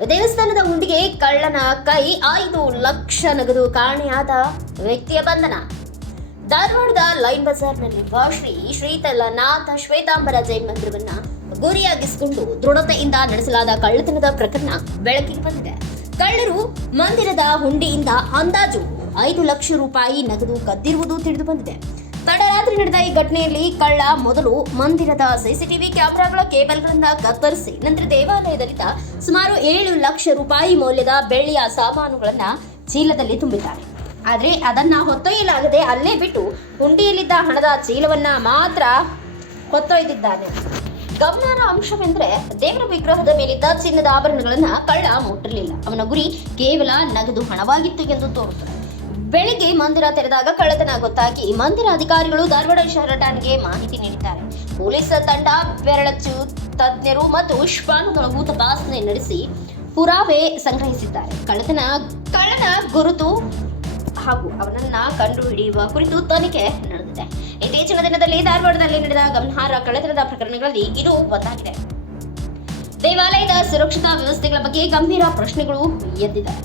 ದೇವಸ್ಥಾನದ ಹುಂಡಿಗೆ ಕಳ್ಳನ ಕೈ 5 ಲಕ್ಷ ನಗದು ಕಾಣೆಯಾದ ವ್ಯಕ್ತಿಯ ಬಂಧನ. ಧಾರವಾಡದ ಲೈನ್ ಬಜಾರ್ನಲ್ಲಿರುವ ಶ್ರೀ ಶ್ರೀತಲನಾಥ ಶ್ವೇತಾಂಬರ ಜೈನ್ ಮಂದಿರವನ್ನ ಗುರಿಯಾಗಿಸಿಕೊಂಡು ದೃಢತೆಯಿಂದ ನಡೆಸಲಾದ ಕಳ್ಳತನದ ಪ್ರಕರಣ ಬೆಳಕಿಗೆ ಬಂದಿದೆ. ಕಳ್ಳರು ಮಂದಿರದ ಹುಂಡಿಯಿಂದ ಅಂದಾಜು 5 ಲಕ್ಷ ರೂಪಾಯಿ ನಗದು ಕದ್ದಿರುವುದು ತಿಳಿದು ಬಂದಿದೆ. ತಡರಾತ್ರಿ ನಡೆದ ಈ ಘಟನೆಯಲ್ಲಿ ಕಳ್ಳ ಮೊದಲು ಮಂದಿರದ ಸಿಸಿಟಿವಿ ಕ್ಯಾಮೆರಾಗಳ ಕೇಬಲ್ಗಳನ್ನು ಕತ್ತರಿಸಿ ನಂತರ ದೇವಾಲಯದಲ್ಲಿದ್ದ ಸುಮಾರು 7 ಲಕ್ಷ ರೂಪಾಯಿ ಮೌಲ್ಯದ ಬೆಳ್ಳಿಯ ಸಾಮಾನುಗಳನ್ನ ಚೀಲದಲ್ಲಿ ತುಂಬಿದ್ದಾರೆ. ಆದರೆ ಅದನ್ನ ಹೊತ್ತೊಯ್ಯಲಾಗದೆ ಅಲ್ಲೇ ಬಿಟ್ಟು ಹುಂಡಿಯಲ್ಲಿದ್ದ ಹಣದ ಚೀಲವನ್ನ ಮಾತ್ರ ಹೊತ್ತೊಯ್ದಿದ್ದಾನೆ. ಗಮನಾರ್ಹ ಅಂಶವೆಂದರೆ ದೇವರ ವಿಗ್ರಹದ ಮೇಲಿದ್ದ ಚಿನ್ನದ ಆಭರಣಗಳನ್ನ ಕಳ್ಳ ಮುಟ್ಟಿರಲಿಲ್ಲ. ಅವನ ಗುರಿ ಕೇವಲ ನಗದು ಹಣವಾಗಿತ್ತು ಎಂದು ತೋರುತ್ತದೆ. ಬೆಳಿಗ್ಗೆ ಮಂದಿರ ತೆರೆದಾಗ ಕಳ್ಳತನ ಗೊತ್ತಾಗಿ ಮಂದಿರ ಅಧಿಕಾರಿಗಳು ಧಾರವಾಡ ಶಹರ ಠಾಣೆಗೆ ಮಾಹಿತಿ ನೀಡಿದ್ದಾರೆ. ಪೊಲೀಸ್ ತಂಡ ಬೆರಳಚ್ಚು ತಜ್ಞರು ಮತ್ತು ಶ್ವಾನದೊಳಗೂ ತಪಾಸಣೆ ನಡೆಸಿ ಪುರಾವೆ ಸಂಗ್ರಹಿಸಿದ್ದಾರೆ. ಕಳ್ಳನ ಗುರುತು ಹಾಗೂ ಅವನನ್ನ ಕಂಡುಹಿಡಿಯುವ ಕುರಿತು ತನಿಖೆ ನಡೆದಿದೆ. ಇತ್ತೀಚಿನ ದಿನದಲ್ಲಿ ಧಾರವಾಡದಲ್ಲಿ ನಡೆದ ಗಮನಾರ್ಹ ಕಳ್ಳತನದ ಪ್ರಕರಣಗಳಲ್ಲಿ ಇದು ಒಂದಾಗಿದೆ. ದೇವಾಲಯದ ಸುರಕ್ಷತಾ ವ್ಯವಸ್ಥೆಗಳ ಬಗ್ಗೆ ಗಂಭೀರ ಪ್ರಶ್ನೆಗಳು ಎದ್ದಿದೆ.